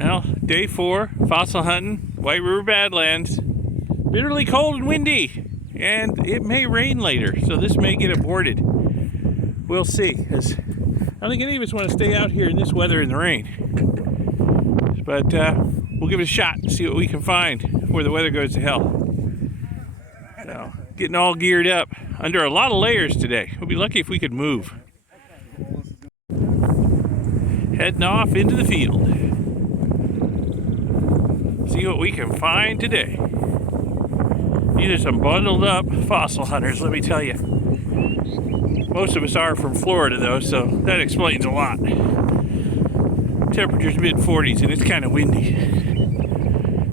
Well, day 4, fossil hunting, White River Badlands. Bitterly cold and windy, and it may rain later, so this may get aborted. We'll see, because I don't think any of us want to stay out here in this weather in the rain. But we'll give it a shot and see what we can find before the weather goes to hell. So, getting all geared up under a lot of layers today. We'll be lucky if we could move. Heading off into the field. See what we can find today. These are some bundled up fossil hunters, let me tell you. Most of us are from Florida though, so that explains a lot. Temperature's mid-40s and it's kind of windy.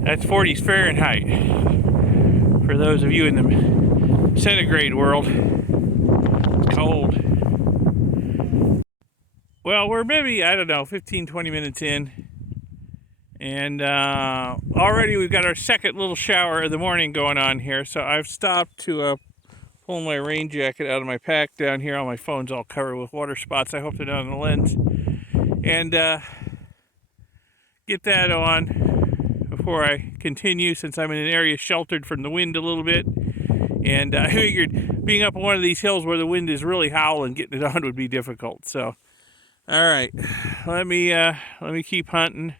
That's 40s Fahrenheit. For those of you in the centigrade world, it's cold. Well, we're maybe, I don't know, 15-20 minutes in. And already we've got our second little shower of the morning going on here. So I've stopped to pull my rain jacket out of my pack down here. All my phone's all covered with water spots. I hope they're not on the lens. And get that on before I continue, since I'm in an area sheltered from the wind a little bit. And I figured being up on one of these hills where the wind is really howling, getting it on would be difficult. So, all right, let me keep hunting.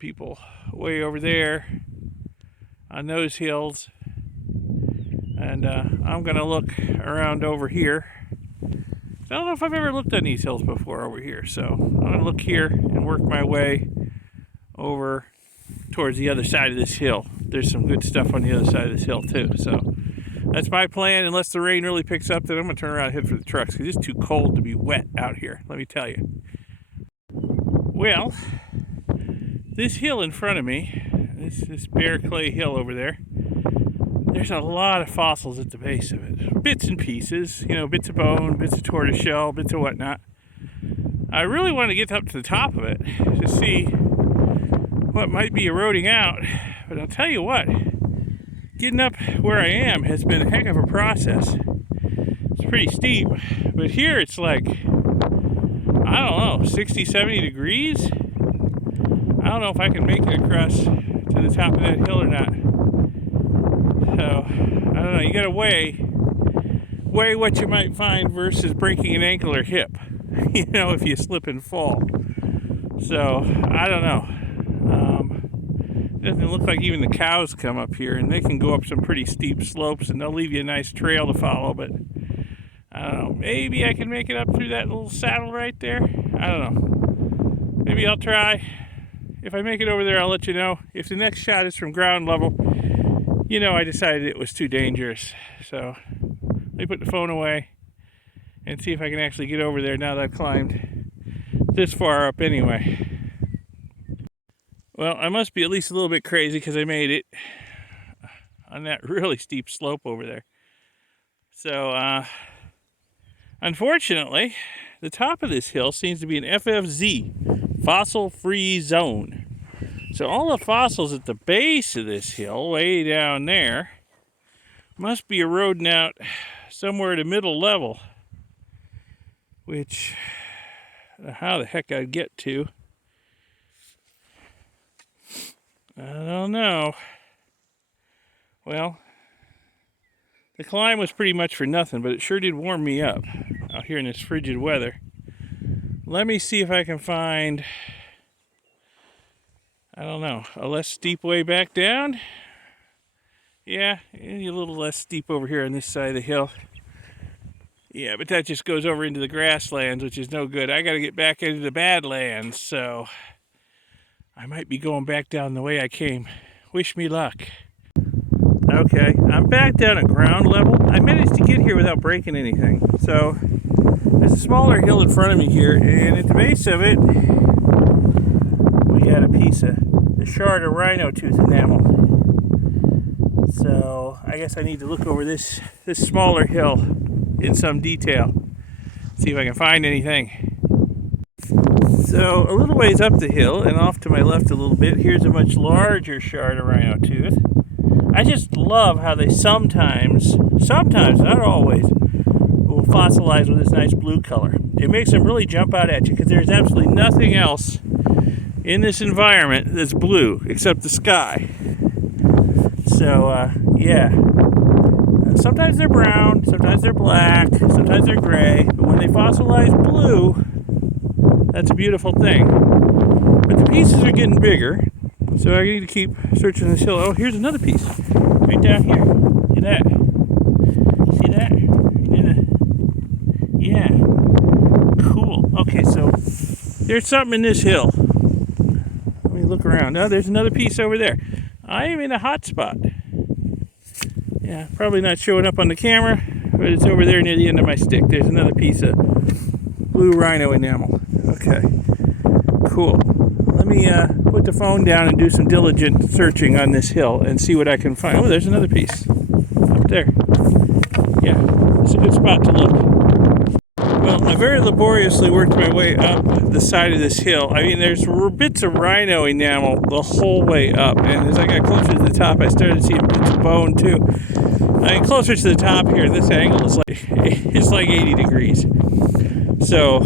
People way over there on those hills, and I'm gonna look around over here. I don't know if I've ever looked on these hills before over here, so I'm gonna look here and work my way over towards the other side of this hill. There's some good stuff on the other side of this hill too, so that's my plan. Unless the rain really picks up, then I'm gonna turn around and head for the trucks, because it's too cold to be wet out here, let me tell you. Well, this hill in front of me, this bare clay hill over there, there's a lot of fossils at the base of it. Bits and pieces, you know, bits of bone, bits of tortoiseshell, bits of whatnot. I really want to get up to the top of it to see what might be eroding out. But I'll tell you what, getting up where I am has been a heck of a process. It's pretty steep, but here it's like, I don't know, 60, 70 degrees? I don't know if I can make it across to the top of that hill or not. So, I don't know, you gotta weigh what you might find versus breaking an ankle or hip, you know, if you slip and fall. So, I don't know. Doesn't look like even the cows come up here, and they can go up some pretty steep slopes, and they'll leave you a nice trail to follow, but I don't know, maybe I can make it up through that little saddle right there. I don't know. Maybe I'll try. If I make it over there, I'll let you know. If the next shot is from ground level, you know I decided it was too dangerous. So let me put the phone away and see if I can actually get over there now that I've climbed this far up anyway. Well, I must be at least a little bit crazy because I made it on that really steep slope over there. So, unfortunately, the top of this hill seems to be an FFZ, fossil-free zone. So all the fossils at the base of this hill, way down there, must be eroding out somewhere at a middle level, which, how the heck I'd get to, I don't know. Well, the climb was pretty much for nothing, but it sure did warm me up out here in this frigid weather. Let me see if I can find, I don't know, a less steep way back down. Yeah, a little less steep over here on this side of the hill. Yeah, but that just goes over into the grasslands, which is no good. I got to get back into the Badlands, so I might be going back down the way I came. Wish me luck. Okay, I'm back down at ground level. I managed to get here without breaking anything. So there's a smaller hill in front of me here, and at the base of it, we got a piece of the shard of rhino tooth enamel. So I guess I need to look over this smaller hill in some detail, see if I can find anything. So a little ways up the hill and off to my left a little bit, here's a much larger shard of rhino tooth. I just love how they sometimes, not always, will fossilize with this nice blue color. It makes them really jump out at you because there's absolutely nothing else in this environment that's blue, except the sky. So, yeah. Sometimes they're brown, sometimes they're black, sometimes they're gray, but when they fossilize blue, that's a beautiful thing. But the pieces are getting bigger, so I need to keep searching this hill. Oh, here's another piece, right down here. Look at that. See that? Yeah. Cool. Okay, so there's something in this hill. Let me look around. Oh, there's another piece over there. I am in a hot spot. Yeah, probably not showing up on the camera, but it's over there near the end of my stick. There's another piece of blue rhino enamel. Okay, cool. Let me put the phone down and do some diligent searching on this hill and see what I can find. Oh, there's another piece up there. Yeah, it's a good spot to look. Well, I very laboriously worked my way up the side of this hill. I mean, there's bits of rhino enamel the whole way up, and as I got closer to the top, I started seeing bits of bone too. I mean, closer to the top here, this angle is like 80 degrees. So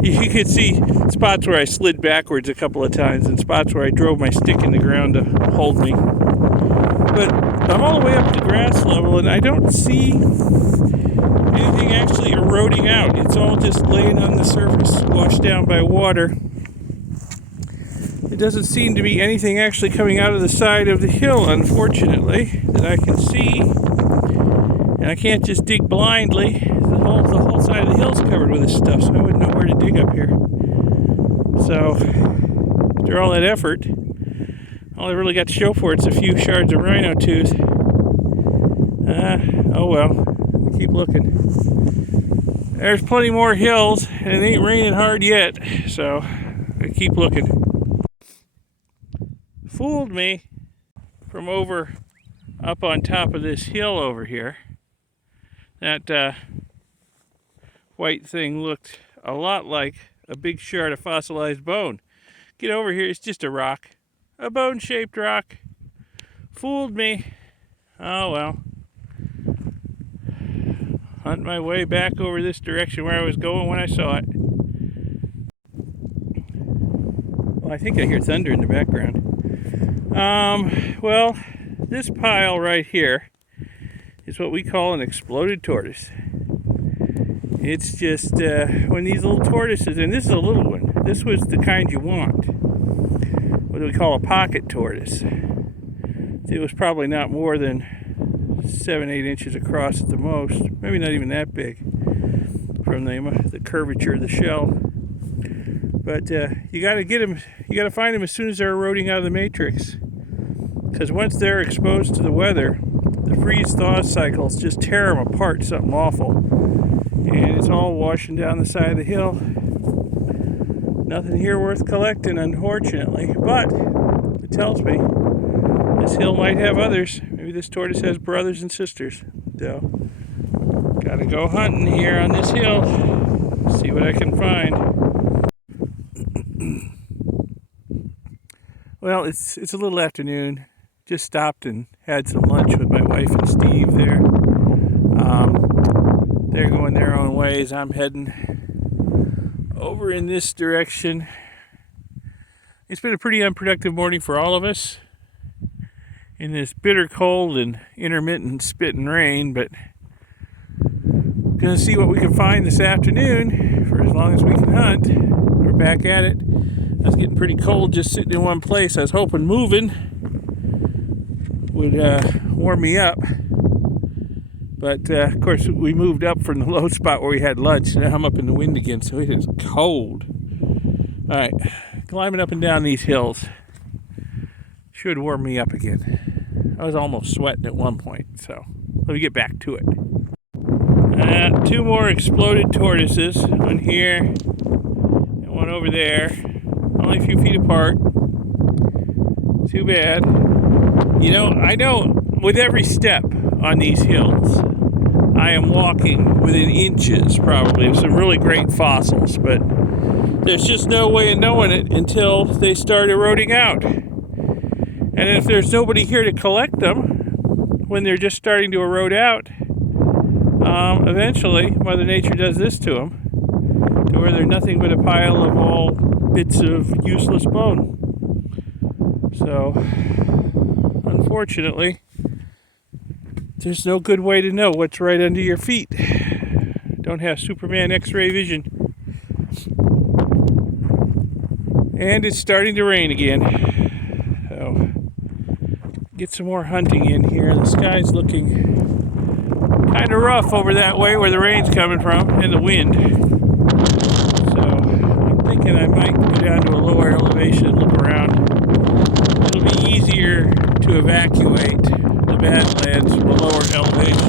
you could see spots where I slid backwards a couple of times, and spots where I drove my stick in the ground to hold me. But I'm all the way up to grass level, and I don't see anything actually eroding out. It's all just laying on the surface, washed down by water. It doesn't seem to be anything actually coming out of the side of the hill, unfortunately, that I can see. And I can't just dig blindly. The whole side of the hill's covered with this stuff, so I wouldn't know where to dig up here. So, after all that effort, all I really got to show for it's a few shards of rhino tooth. Oh well, keep looking. There's plenty more hills, and it ain't raining hard yet, so I keep looking. Fooled me from over up on top of this hill over here. That white thing looked a lot like a big shard of fossilized bone. Get over here, it's just a rock. A bone-shaped rock. Fooled me. Oh well. Hunt my way back over this direction where I was going when I saw it. Well, I think I hear thunder in the background. Well, this pile right here is what we call an exploded tortoise. It's just when these little tortoises, and this is a little one, this was the kind you want. What do we call a pocket tortoise? It was probably not more than 7-8 inches across at the most, maybe not even that big from the curvature of the shell. But you got to get them. You got to find them as soon as they're eroding out of the matrix, because once they're exposed to the weather, the freeze-thaw cycles just tear them apart. Something awful, and it's all washing down the side of the hill. Nothing here worth collecting, unfortunately. But it tells me this hill might have others. Maybe this tortoise has brothers and sisters. So, gotta go hunting here on this hill. See what I can find. Well, it's a little afternoon. Just stopped and had some lunch with my wife and Steve there. They're going their own ways. I'm heading over in this direction. It's been a pretty unproductive morning for all of us in this bitter cold and intermittent spit and rain, but gonna see what we can find this afternoon for as long as we can hunt. We're back at it. I was getting pretty cold just sitting in one place. I was hoping moving would warm me up. But, of course, we moved up from the low spot where we had lunch. Now I'm up in the wind again, so it is cold. All right, climbing up and down these hills should warm me up again. I was almost sweating at one point, so let me get back to it. Two more exploded tortoises, one here and one over there. Only a few feet apart. Too bad. You know, I know with every step on these hills, I am walking within inches probably of some really great fossils, but there's just no way of knowing it until they start eroding out. And if there's nobody here to collect them when they're just starting to erode out, eventually Mother Nature does this to them, to where they're nothing but a pile of all bits of useless bone. So, unfortunately, there's no good way to know what's right under your feet. Don't have Superman X-ray vision. And it's starting to rain again. So, get some more hunting in here. The sky's looking kind of rough over that way where the rain's coming from and the wind. So, I'm thinking I might go down to a lower elevation and look around. It'll be easier to evacuate the Badlands from a lower elevation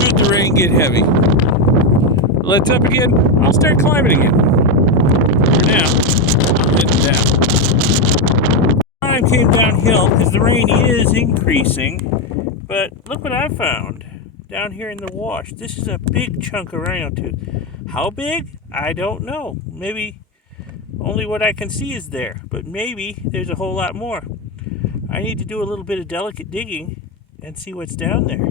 should the rain get heavy. Let's up again. I'll start climbing again. For now, I'm heading down. I came downhill because the rain is increasing, but look what I found down here in the wash. This is a big chunk of rhino tooth. How big? I don't know. Maybe only what I can see is there, but maybe there's a whole lot more. I need to do a little bit of delicate digging and see what's down there.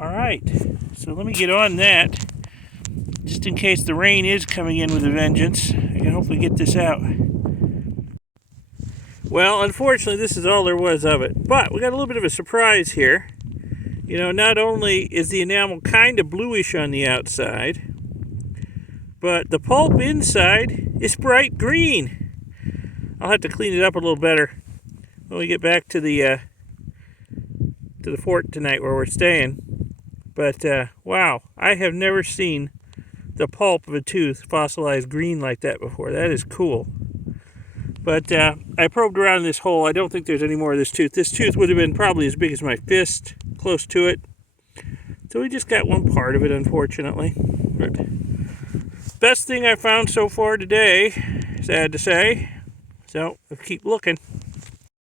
Alright, so let me get on that, just in case the rain is coming in with a vengeance. I can hopefully get this out. Well, unfortunately, this is all there was of it, but we got a little bit of a surprise here. You know, not only is the enamel kind of bluish on the outside, but the pulp inside is bright green. I'll have to clean it up a little better when we get back to the fort tonight where we're staying. But wow, I have never seen the pulp of a tooth fossilized green like that before. That is cool. But I probed around this hole. I don't think there's any more of this tooth. This tooth would have been probably as big as my fist, close to it. So we just got one part of it, unfortunately. But best thing I found so far today, sad to say. So I'll keep looking.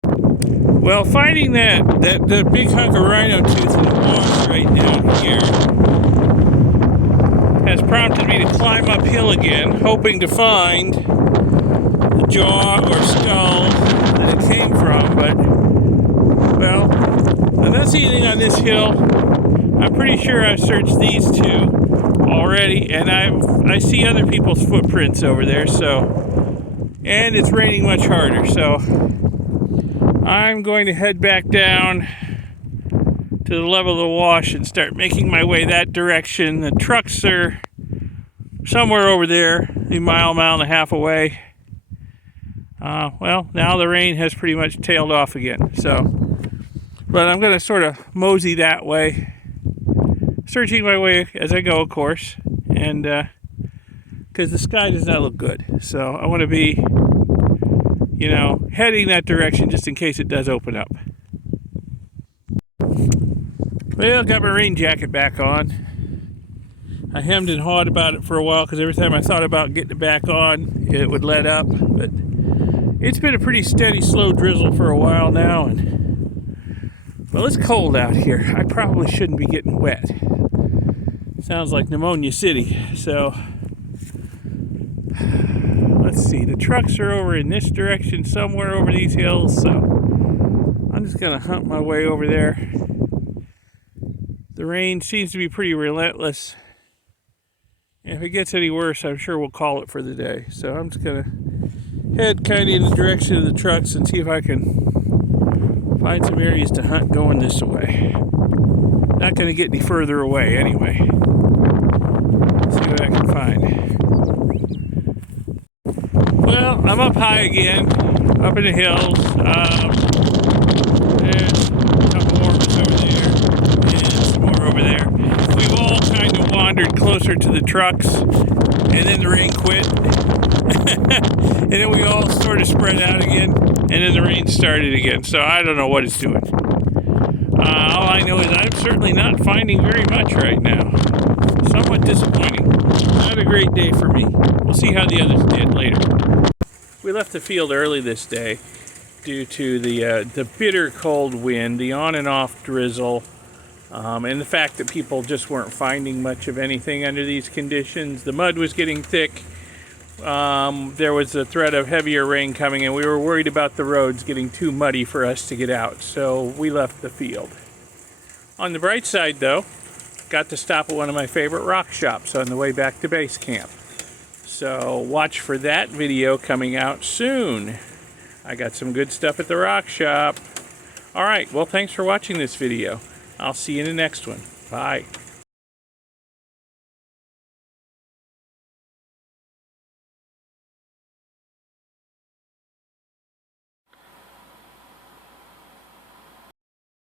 Well, finding that big hunk of rhino tooth in the wash right down here has prompted me to climb uphill again, hoping to find the jaw or skull that it came from. But, well, I'm not seeing anything on this hill. I'm pretty sure I've searched these two already, and I see other people's footprints over there. So, and it's raining much harder, so I'm going to head back down to the level of the wash and start making my way that direction. The trucks are somewhere over there, a mile and a half away. Well, now the rain has pretty much tailed off again, so, but I'm going to sort of mosey that way, searching my way as I go, of course, and because the sky does not look good, so I want to be, you know, heading that direction just in case it does open up. Well, got my rain jacket back on. I hemmed and hawed about it for a while because every time I thought about getting it back on, it would let up. But it's been a pretty steady, slow drizzle for a while now, and well, it's cold out here. I probably shouldn't be getting wet. Sounds like Pneumonia City. So let's see. The trucks are over in this direction, somewhere over these hills. So I'm just gonna hunt my way over there. The rain seems to be pretty relentless. And if it gets any worse, I'm sure we'll call it for the day. So I'm just going to head kind of in the direction of the trucks and see if I can find some areas to hunt going this way. Not going to get any further away anyway. See what I can find. Well, I'm up high again, up in the hills. There's a couple more of us over there, and some more over there. We've all kind of wandered closer to the trucks, and then the rain quit. And then we all sort of spread out again, and then the rain started again. So I don't know what it's doing. All I know is I'm certainly not finding very much right now. Somewhat disappointing. Not a great day for me. We'll see how the others did later. We left the field early this day due to the bitter cold wind, the on and off drizzle, and the fact that people just weren't finding much of anything under these conditions. The mud was getting thick. There was a threat of heavier rain coming, and we were worried about the roads getting too muddy for us to get out, so we left the field. On the bright side, though, got to stop at one of my favorite rock shops on the way back to base camp. So watch for that video coming out soon. I got some good stuff at the rock shop. Alright, well thanks for watching this video. I'll see you in the next one. Bye.